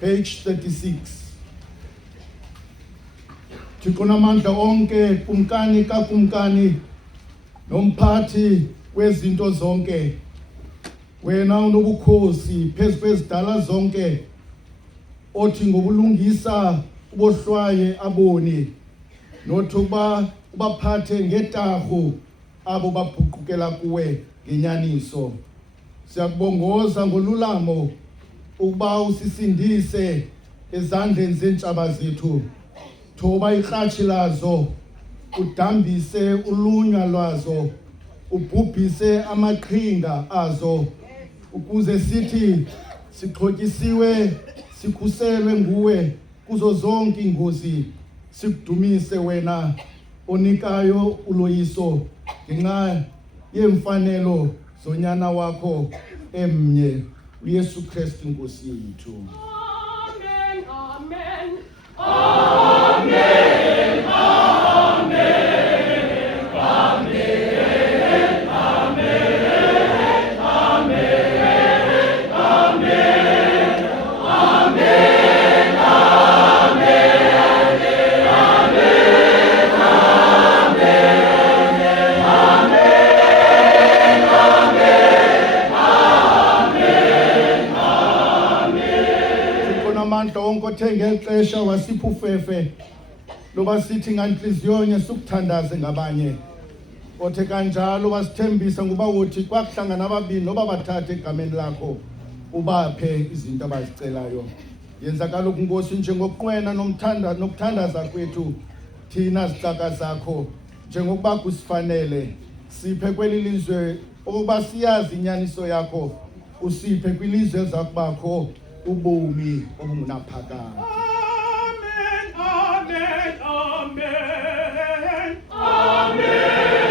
page 36. Thixo namandla onke, kumkani kakumkani nomphathi wezinto zonke, wena unobukhosi phezu kwezidala zonke, othi ngobulungisa ubohlwaye aboni, nothi ubaphathe ngetarhu abo babhuqukela kuwe ngenyaniso. Siyakubongoza ngolulamo ukuba usisindise ezandleni zentshaba zethu. Thoba ikratshi lazo, udambise ulunya lwazo, ubhubhise amaqhinga azo, ukuze sithi sixhotyisiwe, sikhuselwe nguwe kuzo zonke ingozi, sikudumise wena onikayo uloyiso ngenxa yemfanelo zonyana wakho emnye, uYesu Kristu Nkosi yethu. Amen, amen. Amen, amen, amen, amen, amen, amen, amandla onke othe ngexesha wasipha ufefe loba sithi ngantliziyonye sikuthandaze ngabanye, othe kanjalo wasithembisa ngoba uthi kwakuhlangana ababini noba bathathe egameni lakho ubaphe izinto abazicelayo. Yenza kaloku Nkosi njengokuqwena nokuthandaza kwethu thina zixaka zakho, njengokuba kusifanele siphe kweli lizwe ukuba siyazi inyaniso yakho, usiphe kwilizwe zakubakho ubomi obungunaphakade. amen, amen, amen.